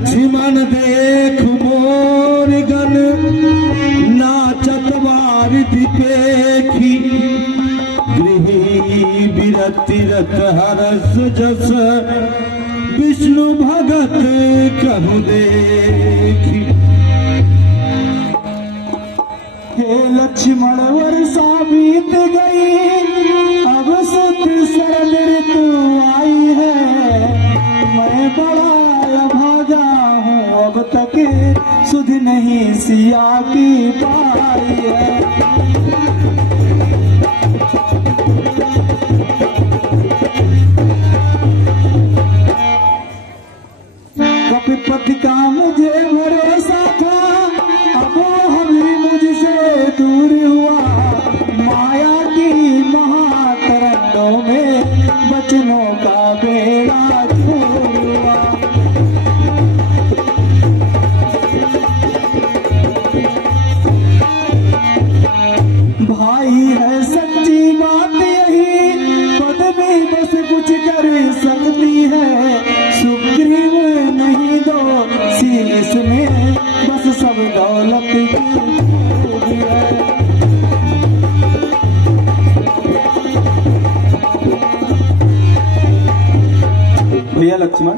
लक्ष्मण देख मोर गन नाचत वारिधि पेखी गृही बिरति रत हरस जस विष्णु भगत कहु देखी। हे लक्ष्मण वर्षा बीत गई अब सुत शरण ऋतु आई है मैं बड़ा अभागा हूँ अब तक सुध नहीं सिया की पाई है। कपिपति का मुझे भरोसा था अब वो भी मुझसे दूर हुआ माया की महातरंगों में बचनों का बेड़ा चूर हुआ। भाई है सच्ची बात यही पद भी बस कुछ कर सकती है सुग्रीव नहीं दो शीश में बस सब दौलत की है। भैया लक्ष्मण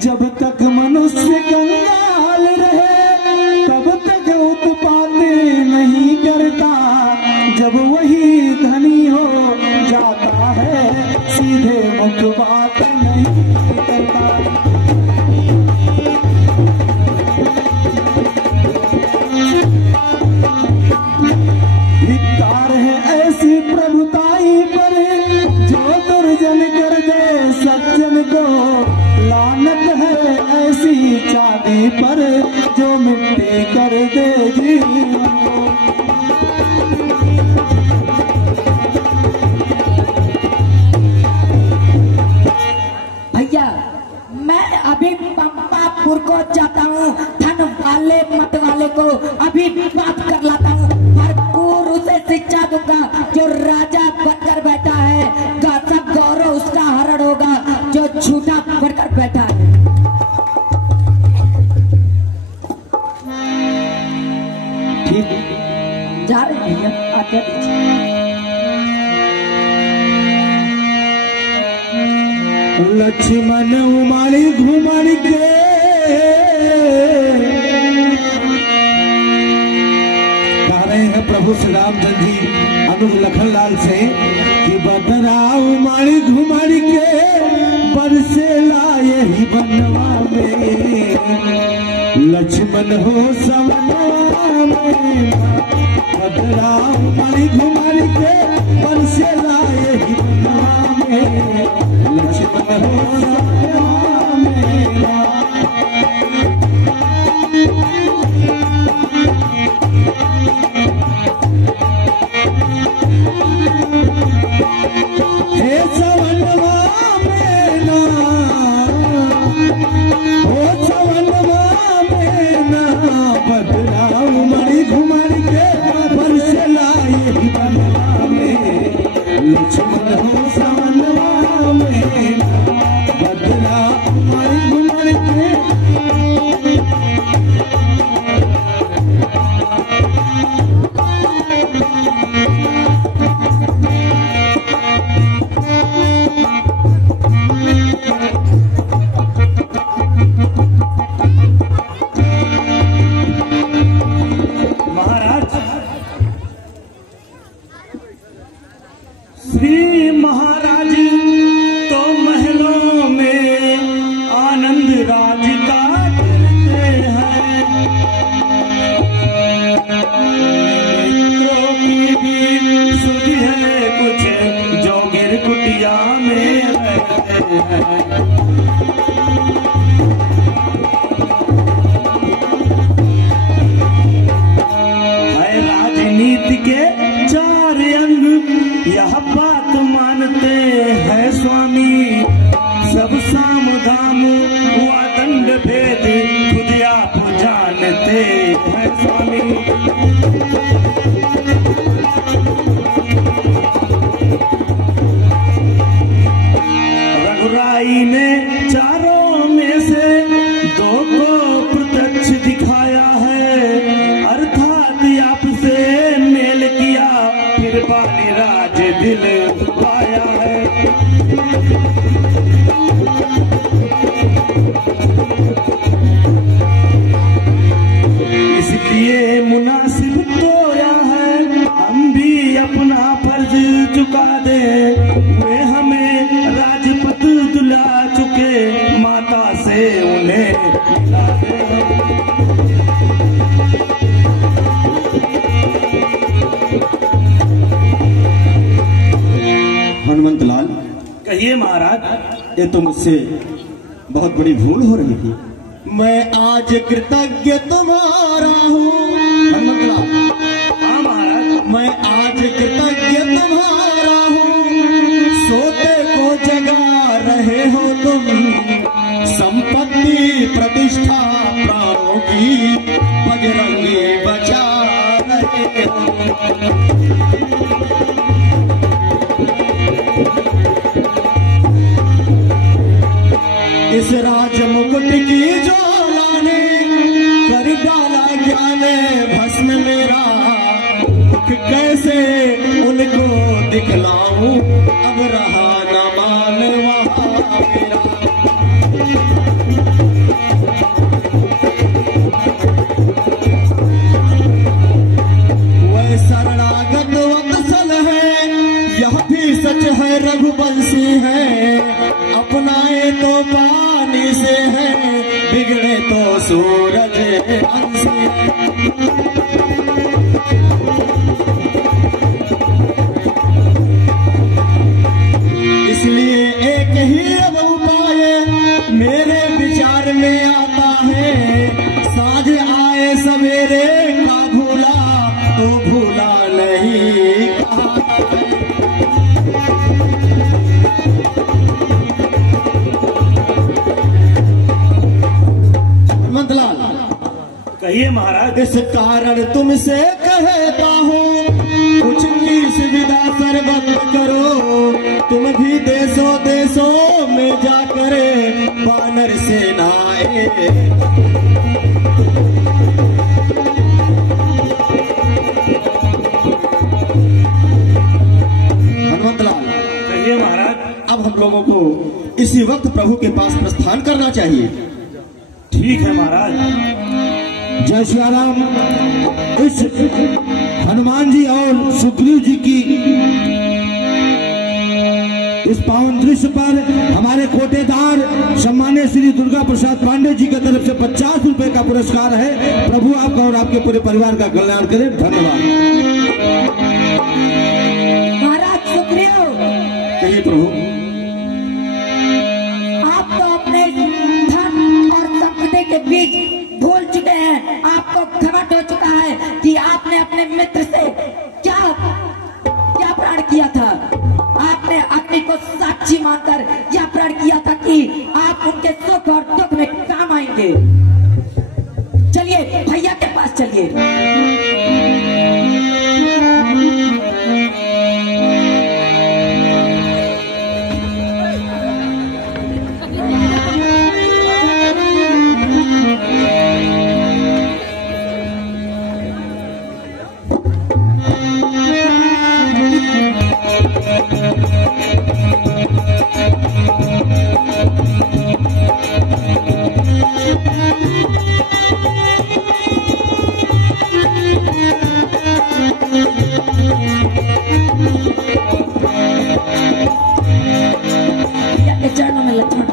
जब तक मनुष्य कंगाल रहे तब तक उत्पात नहीं करता जब वही धनी हो जाता है सीधे मुख बात नहीं करता। धिक्कार है ऐसी प्रभुताई पर जो दुर्जन कर दे सज्जन को लानत है ऐसी चांदी पर जो मिट्टी कर दे जीवन को। भैया मैं अभी पंपापुर को जाता हूँ धन वाले मत वाले को अभी बात कर लाता हूँ भरपूर उसे शिक्षा दूंगा जो राजा बनकर बैठा है सब गौरव उसका हरण होगा जो झूठा बनकर बैठा है। ठीक जा रहे भैया आज्ञा दीजिए। लक्ष्मण उमाड़ी घुमाड़ी के कह रहे हैं प्रभु श्री रामचंद्र जी अनुज लखनलाल से कि बदरा उमाड़ी घुमाड़ी के बरसेला यही बनवा में लक्ष्मण हो सवनवा में बदरा उमाड़ी घुमाड़ी के बरसेला यही बनवा में लक्ष्मण हो सवनवा में। हे सवनवा में ना हो सवनवा में ना बदला उमड़ी घुमड़ के बरसला यही बनवा में लक्ष्मण हो सवनवा में बदला उमड़ी घुमड़ के। श्री महाराज तो महलों में आनंद राज काटते हैं मित्रों की भी सुधि है कुछ जो गिर कुटिया में रहते हैं। है राजनीति के चार अंग यह बात मानते हैं स्वामी सब साम दाम हुआ दंड भेद खुद आप जानते हैं स्वामी। रघुराई ने चारों में से दो कहिए महाराज। ये तो मुझसे बहुत बड़ी भूल हो रही थी। मैं आज कृतज्ञ तुम्हारा हूँ। हाँ महाराज। मैं आज कृतज्ञ तुम्हारा हूँ, सोते को जगा रहे हो तुम, संपत्ति प्रतिष्ठा प्राणों की बजरंगी बचा रहे हो। इस राज मुकुट की ज्वाला ने कर डाला ज्ञान भस्म मेरा, दुख कैसे उनको दिखलाऊं, अब रहा न मान वहाँ मेरा। वह शरणागत वत्सल है, यह भी सच है रघुवंशी है, अपनाए तो पानी से है, बिगड़े तो सूरज अंशी। इसलिए एक ही अब उपाय मेरे विचार में आता है, साँझ आए सवेरे का भूला तो भूला नहीं कहा। कहिए महाराज। इस कारण तुमसे कहता हूँ, कुछ की सुविधा सर्वत करो, तुम भी देशों देशों में जाकर वानर सेनाएं। हनुमंतलाल, कहिए महाराज। अब हम लोगों को इसी वक्त प्रभु के पास प्रस्थान करना चाहिए। ठीक है महाराज। जय श्री राम। इस हनुमान जी और सुग्रीव जी की इस पावन दृश्य पर हमारे कोटेदार सम्मान्य श्री दुर्गा प्रसाद पांडे जी की तरफ से 50 रुपए का पुरस्कार है। प्रभु आपका और आपके पूरे परिवार का कल्याण करे। धन्यवाद। महाराज सुग्रीव, कहिए प्रभु। आप तो अपने धन और संपत्ति के बीच भूल चुके हैं। आपको घमंड हो चुका है कि आपने अपने मित्र से क्या क्या प्रण किया था। आपने अग्नि को साक्षी मानकर यह प्रण किया था कि आप उनके सुख और दुख में काम आएंगे। चलिए भैया के पास चलिए। चरणों में लक्ष्मण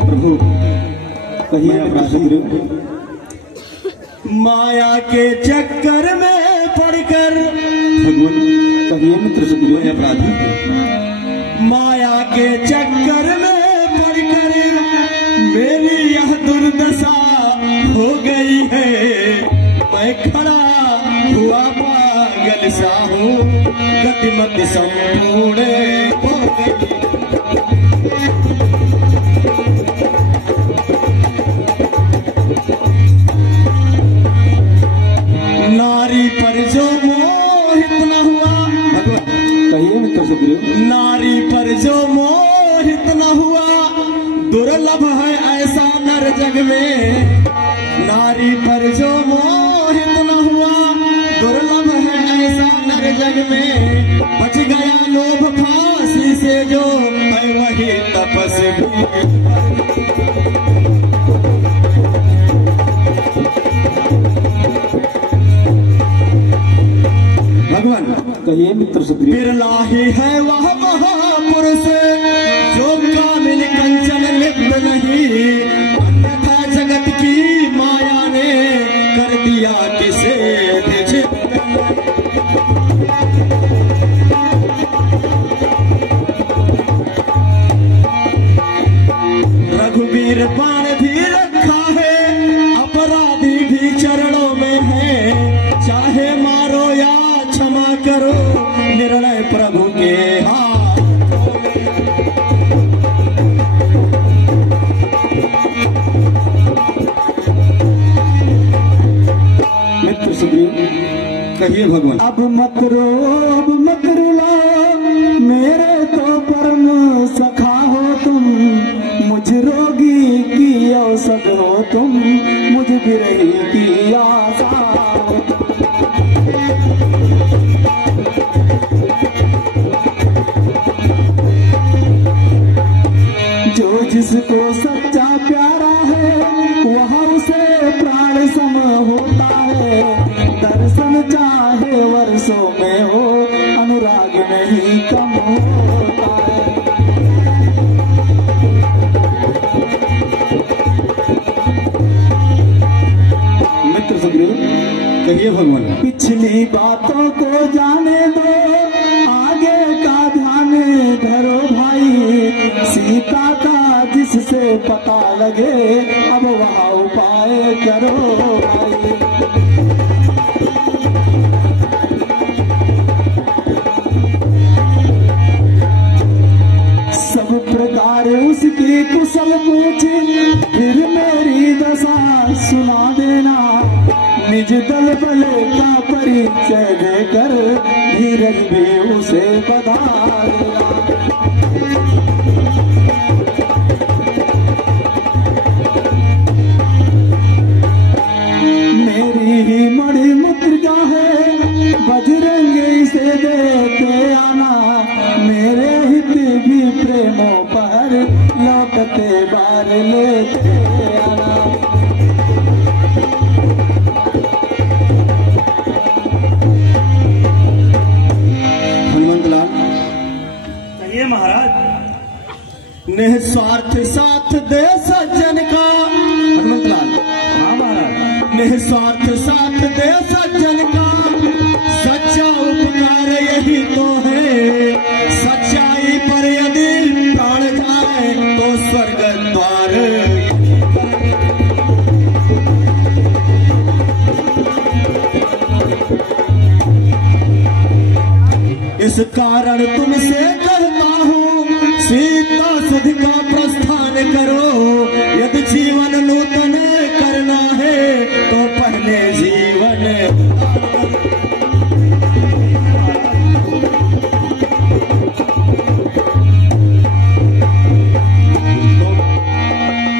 प्रभु कहिए अपराध। माया के चक्कर में पड़कर भगवान कहिए मित्र सुग्रीव अपराधी। माया के चक्कर में पड़कर मेरी यह दुर्दशा हो गई है, मैं खड़ा हुआ पागल सा हूँ, गतिमत संपूर्ण हो गई। नारी पर जो मोहित न हुआ, भगवान कहिए मित्र सुग्रीव। नारी पर जो मोहित न हुआ, दुर्लभ है ऐसा नर जग में। नारी पर जो मोहित न हुआ, दुर्लभ है ऐसा नर जग में। बच गया लोभ फांसी से जो, मैं वही तपस्वी। भगवान कहिए मित्र सुग्रीव। बिरला ही है वह महापुरुष, जो कामिल कंचन लिप्त नहीं, कहिए भगवान। अब मत रुला, मेरे तो परम सखा हो तुम, मुझ रोगी की औसत हो तुम, मुझ बिरही की आशा। जो जिसको सच्चा प्यारा है वह उसे प्राण सम होता है, दर्शन चाहे वर्षों में हो अनुराग नहीं कम होता है। मित्र सुग्रीव कहिए भगवान। पिछली बातों को जाने दो, आगे का ध्यान धरो भाई, सीता का जिससे पता लगे अब वहाँ उपाय करो भाई। सब प्रकार उसकी कुशल पूछे, फिर मेरी दशा सुना देना, निज दल बल का परिचय देकर धीरज भी उसे बता देना। मेरी ही मणि मुद्रिका है, बजरंगी से देते आना, मेरे हित भी प्रेमों पर लौटते बार लेते आना। कहिए महाराज। निस्वार्थ साथ दे सज्जन का, हनुमंतलाल। हाँ महाराज। निस्वार्थ साथ दे सज्जन का, सच्चा उपकार यही तो है, सच्चाई पर यदि प्राण जाए तो स्वर्ग द्वार। इस कारण तुमसे कहता हूँ, सीता सुध का प्रस्थान करो, यदि जीवन नूतन करना है तो पहले जीवन।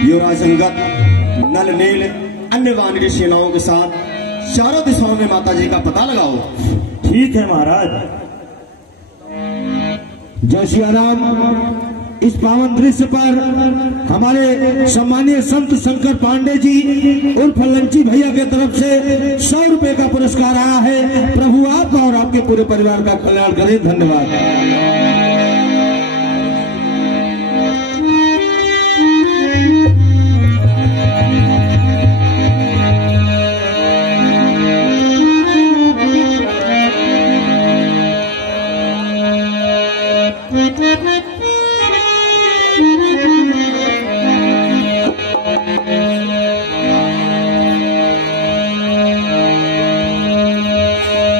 युवराज अंगद, नल नील, अन्य वानरी सेनाओं के साथ चारों दिशाओं में माता जी का पता लगाओ। ठीक है महाराज। जय सिया राम। इस पावन दृश्य पर हमारे सम्मानीय संत शंकर पांडे जी उर्फ लंची भैया के तरफ से 100 रुपए का पुरस्कार आया है। प्रभु आपका और आपके पूरे परिवार का कल्याण करें। धन्यवाद।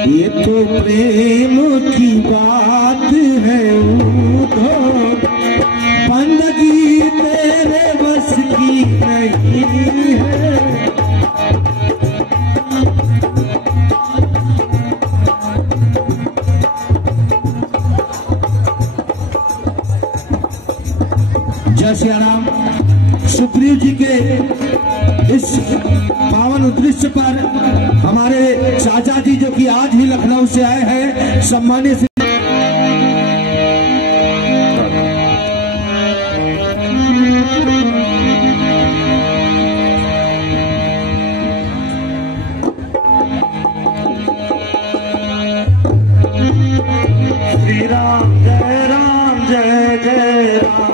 ये तो प्रेम की बात है, बंदगी तेरे बस की नहीं है। जय सिया राम। सुग्रीव जी के इस पावन दृश्य पर हमारे चाचा जी जो कि आज ही लखनऊ से आए हैं, सम्मानित श्री राम जय राम जय जय राम।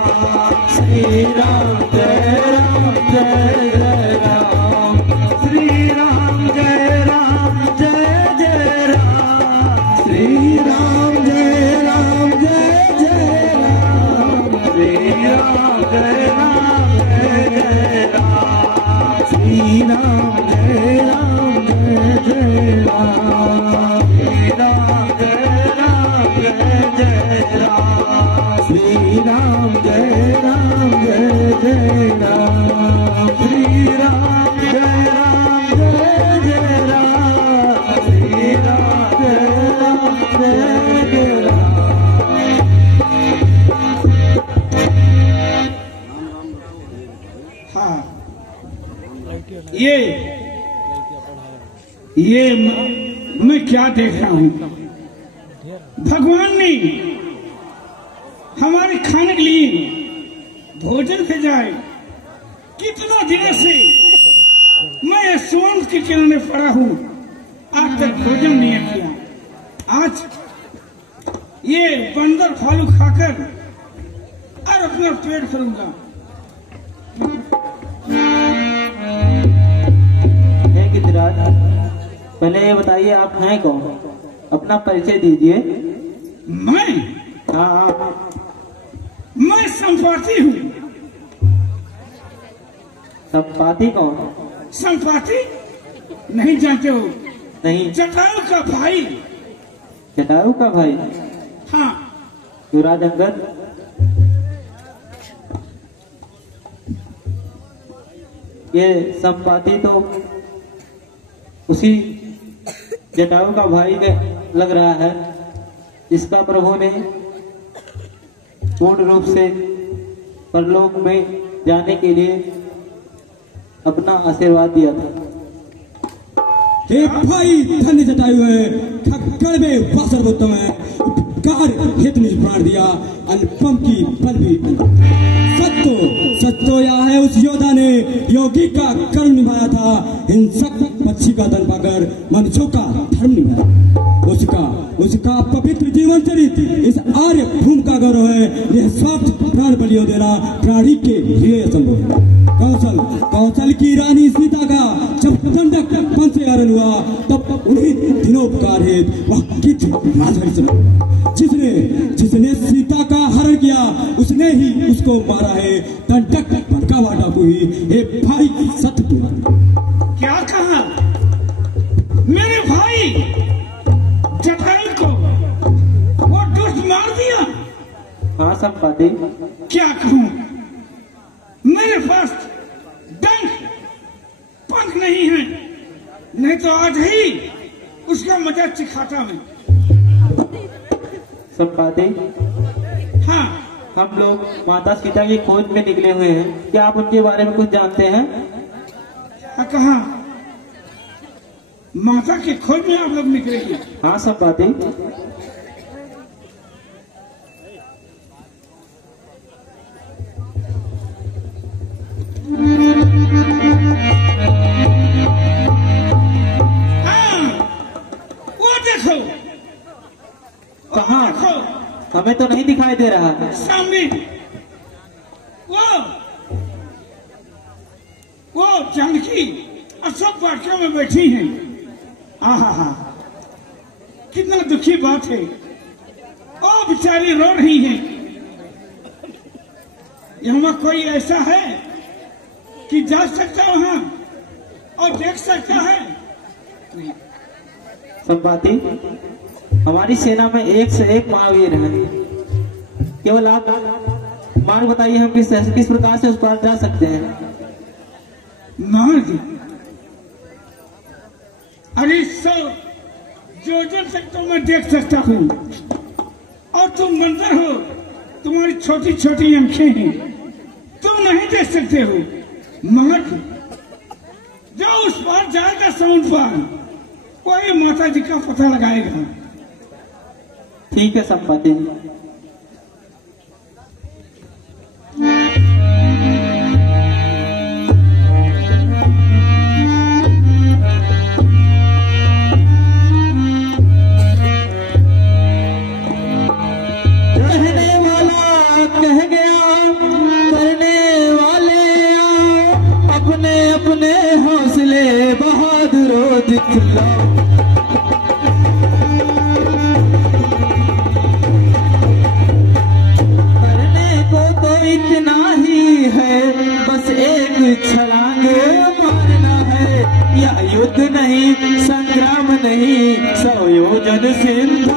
श्री राम जय राम जय जय राम। श्री राम जय राम जय जय राम। श्री राम जय राम जय जय राम। श्री राम जय राम जय जय राम। श्री राम जय राम जय जय राम। श्री राम जय राम जय जय राम। श्री राम जय राम जय जय ये मैं क्या देख रहा हूँ? भगवान ने हमारे खाने के लिए भोजन भेजाए। कितना दिनों से मैं स्वयं के किनारे पड़ा हूँ, आज तक भोजन नहीं किया। आज ये बंदर फालू खाकर और अपना पेट भरूंगा। गिरिराज, पहले ये बताइए आप हैं कौन? अपना परिचय दीजिए। मैं? हाँ आप। मैं संपाति हूँ। संपाति कौन? संपाति नहीं जानते हो? नहीं। जटायु का भाई। जटायु का भाई? हाँ। युवराज अंगद, ये संपाति तो उसी जटायु का भाई लग रहा है, जिसका प्रभु ने पूर्ण रूप से परलोक में जाने के लिए अपना आशीर्वाद दिया था। हे भाई, धन्य जटायु है, खक्कड़ में सर्वोत्तम है, उपकार हेतु निज प्राण दिया, अनुपम की फल भी। सत्तो यह है उस योद्धा ने योगी का कर्म निभाया था, हिंसक पक्षी का दल पाकर मनुष्यों का धर्म निभाया। उसका पवित्र जीवन चरित इस आर्य भूमि का गौरव है। यह स्वार्थ प्राण बलियों देना प्राणी के लिए असंभव है। कौशल की रानी सीता का जब दंडक पंच से हरण हुआ, तब उन्हीं दिनों उपकार है वह जिसने सीता का हरण किया, उसने ही उसको मारा है। दंडक भटका वाटा को ही हे भाई सत्य। क्या कहा? मेरे भाई जटायु को वो दुष्ट मार दिया? हाँ संपाति। क्या कहूँ, मेरे पास डंक पंख नहीं है, नहीं तो आज ही उसका मजा चिखाता मैं। संपाति, हाँ। हम लोग माता सीता की खोज में निकले हुए हैं, क्या आप उनके बारे में कुछ जानते हैं? क्या कहा? माता की खोज में आप लोग निकले हैं? हाँ संपाति। वो देखो। कहाँ? हमें तो नहीं दिखाई दे रहा है। सामने वो जानकी अशोक वाटिका में बैठी हैं। आहा, कितना दुखी बात है। ओ बेचारी रो रही हैं। यहाँ कोई ऐसा है कि जा सकता है वहाँ और देख सकता है? संपाति, हमारी सेना में एक से एक महावीर है, केवल आप मार्ग बताइए, हम किस प्रकार से उस पार जा सकते हैं? मार्ग? अरे 100 योजन तक तो मैं देख सकता हूँ, और तुम मंदिर हो, तुम्हारी छोटी छोटी आंखें हैं, तुम नहीं देख सकते हो। मार्ग जो उस पार जाएगा साउंड पार, वही माता जी का पता लगाएगा। ठीक है संपाति। कहने वाला कह गया, करने वाले अपने अपने हौसले बहादुरों दिखलाओ। इतना ही है, बस एक छलांग मारना है। यह युद्ध नहीं, संग्राम नहीं, 100 योजन सिंधु।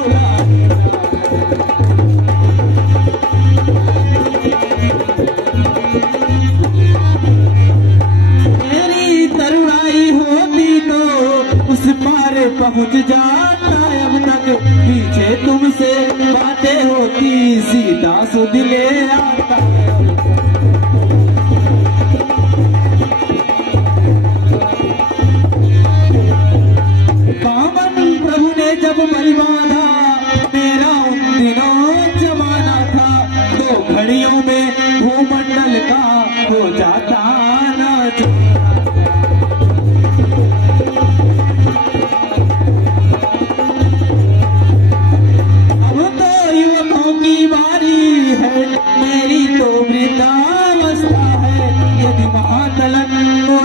मेरी तरुणाई होती तो उस पार पहुंच जाता। अब तक पीछे तुमसे बातें होती, सीधा सुध ले आता।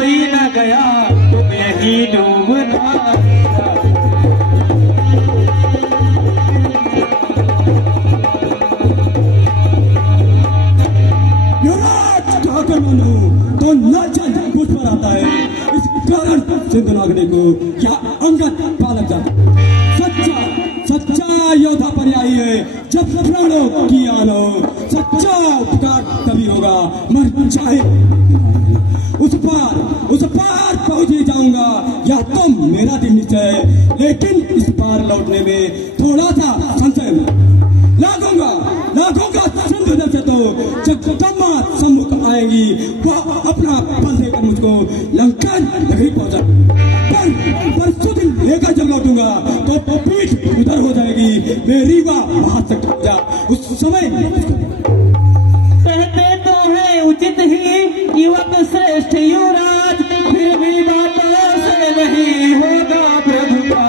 ही न गया तुम यही डूबना। ठाकर मानो तो नाचन मुझ पर आता है, इस कारण सिंधुनागनी को क्या अंगद पालक जाता। सच्चा योद्धा पर्यायी है जब प्राणों की आन हो। सच्चा उपकार तभी होगा मर चाहे। उस पार पहुंच ही जाऊंगा या तुम मेरा दिन निश्चय, लेकिन इस पार लौटने में थोड़ा सा संशय लागूंगा सिंधु से तो जगदम्बा सम्मुख आएंगी, वह अपना फल देकर मुझको लंका नगरी पहुंचा। पर सुदिन लेकर जब लौटूंगा तो पीठ उधर हो जाएगी मेरी, वह हाथ से टूट जा। उस समय कहते तो है उचित ही युवक श्रेष्ठ युवराज, फिर भी बातों से नहीं होगा प्रभु का।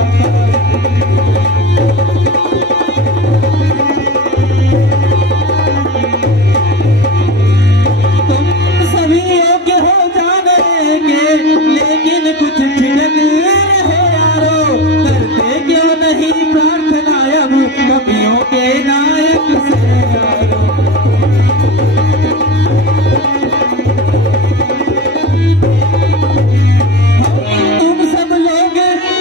तुम सभी योग्य हो जाने के, लेकिन कुछ ठिठक रहे यारो, करते क्यों नहीं प्रार्थना अब कवियों के नायक से यारो। तुम सब लोग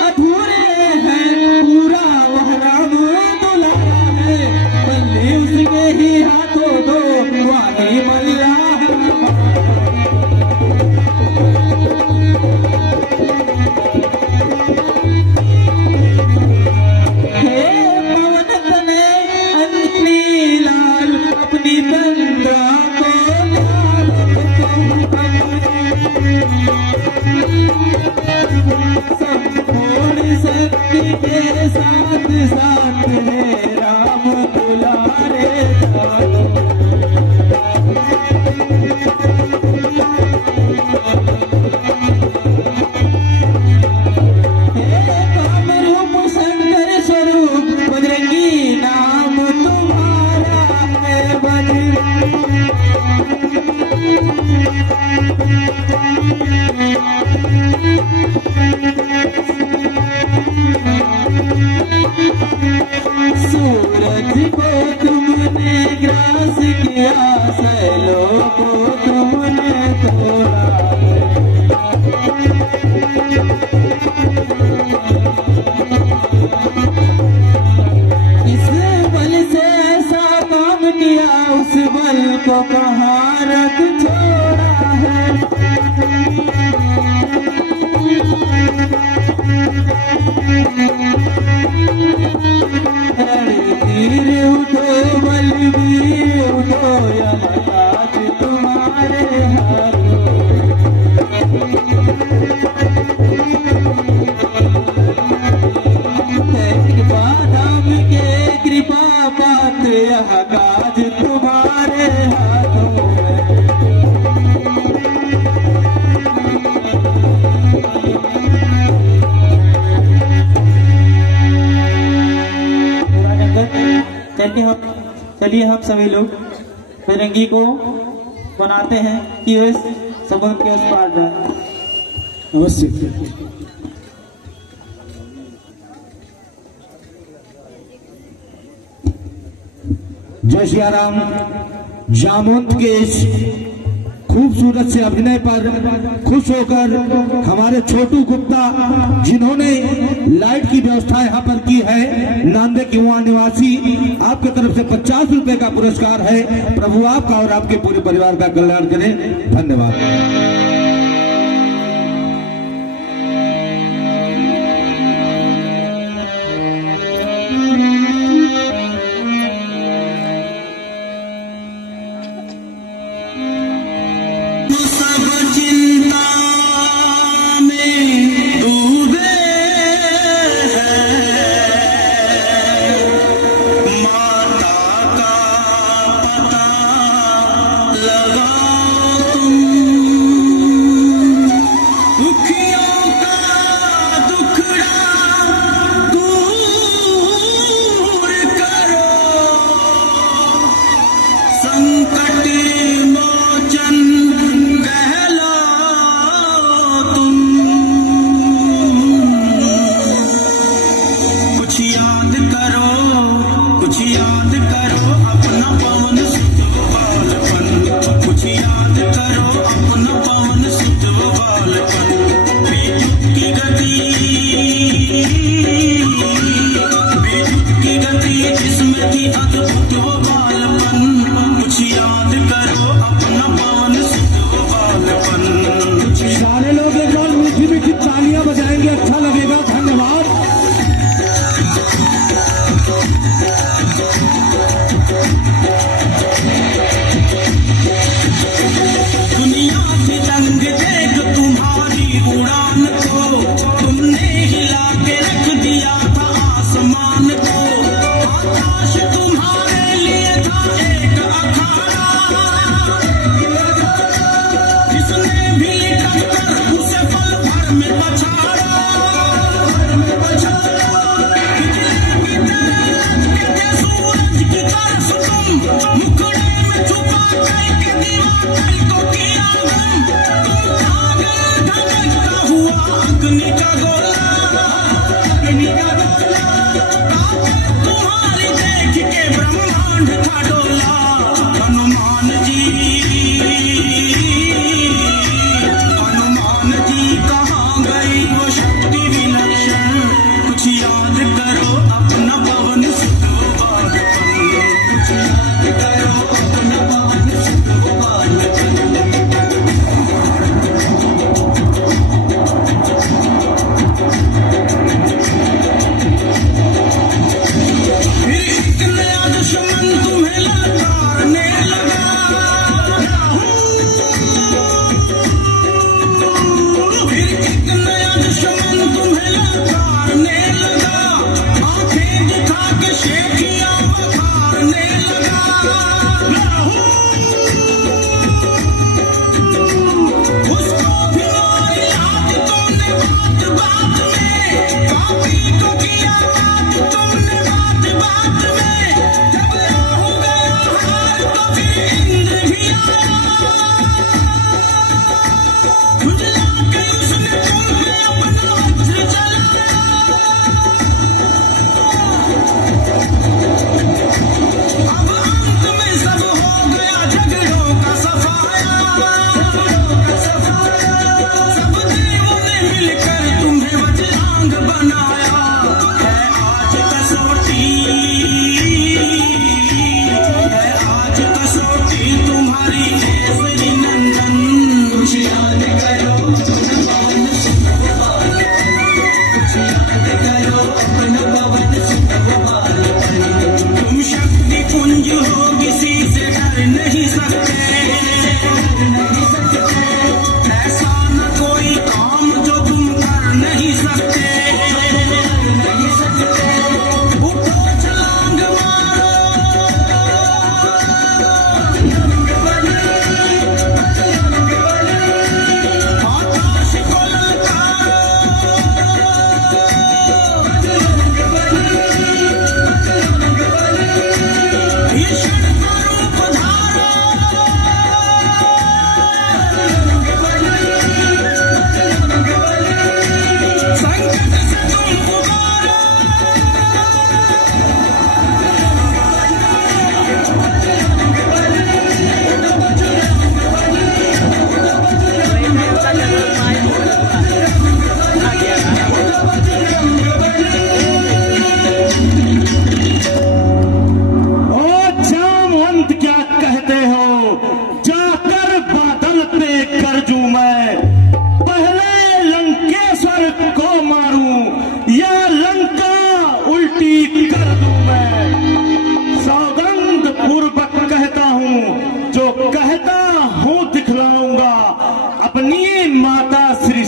अधूरे हैं, पूरा वह राम दुलारा है, बल्ले उसके ही हाथों दो वाणी मल्ला। अपनी बंदा को संपूर्ण शक्ति के साथ साथ है राम दुलारे। काम रूप शंकर स्वरूप बजरंगी नाम तुम्हारा है सूरज को तुमने ग्रास किया, सैलों को तुमने तोड़ा। इस बल से ऐसा काम किया, उस बल को कहाँ रख छोड़ा है। रणधीर उठो बलवीर उठो, यमराज तुम्हारे हाथों। कृपा धाम के कृपा पात्र, यह काज तुम्हारे हाथों में। चलिए हम सभी लोग बजरंगी को बनाते हैं कि वे समुद्र के उस पार जाए। अवश्य। जय सिया राम। जामवंत के इस खूबसूरत से अभिनय पर खुश होकर हमारे छोटू गुप्ता, जिन्होंने लाइट की व्यवस्था यहाँ पर की है, नांदे की वहाँ निवासी, आपके तरफ से 50 रुपए का पुरस्कार है। प्रभु आपका और आपके पूरे परिवार का कल्याण करें। धन्यवाद। लगा तुम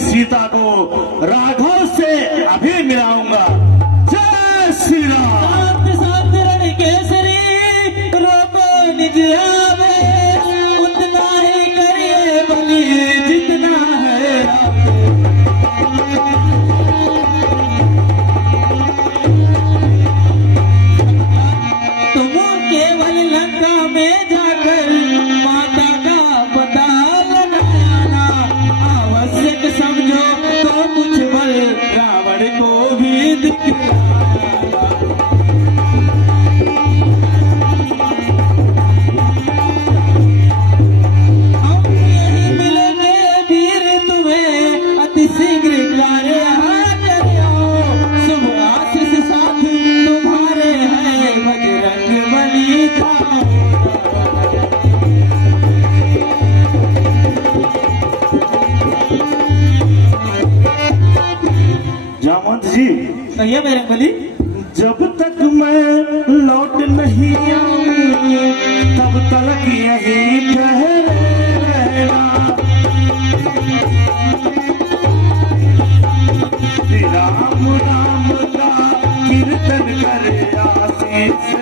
सीता को राघव से अभी मिलाऊंगा। जय श्री राम। सात सात रण केसरी रोको निज आवे, उतना ही करिए बलि जितना है। तुम केवल लंका में जाकर माता का पता लगाना आवश्यक समझो, तो कुछ बल रावण को भी दिखलाना। हम यही मिलेंगे वीर तुम्हें अति शीघ्र कार्य करो। शुभ आशीष साथ तुम्हारे हैं बजरंग बली का। जामवंत जी, कहिए मेरे बली। जब तक मैं लौट नहीं आऊं तब तक यही ठहरेगा। राम राम का कीर्तन करे आशीष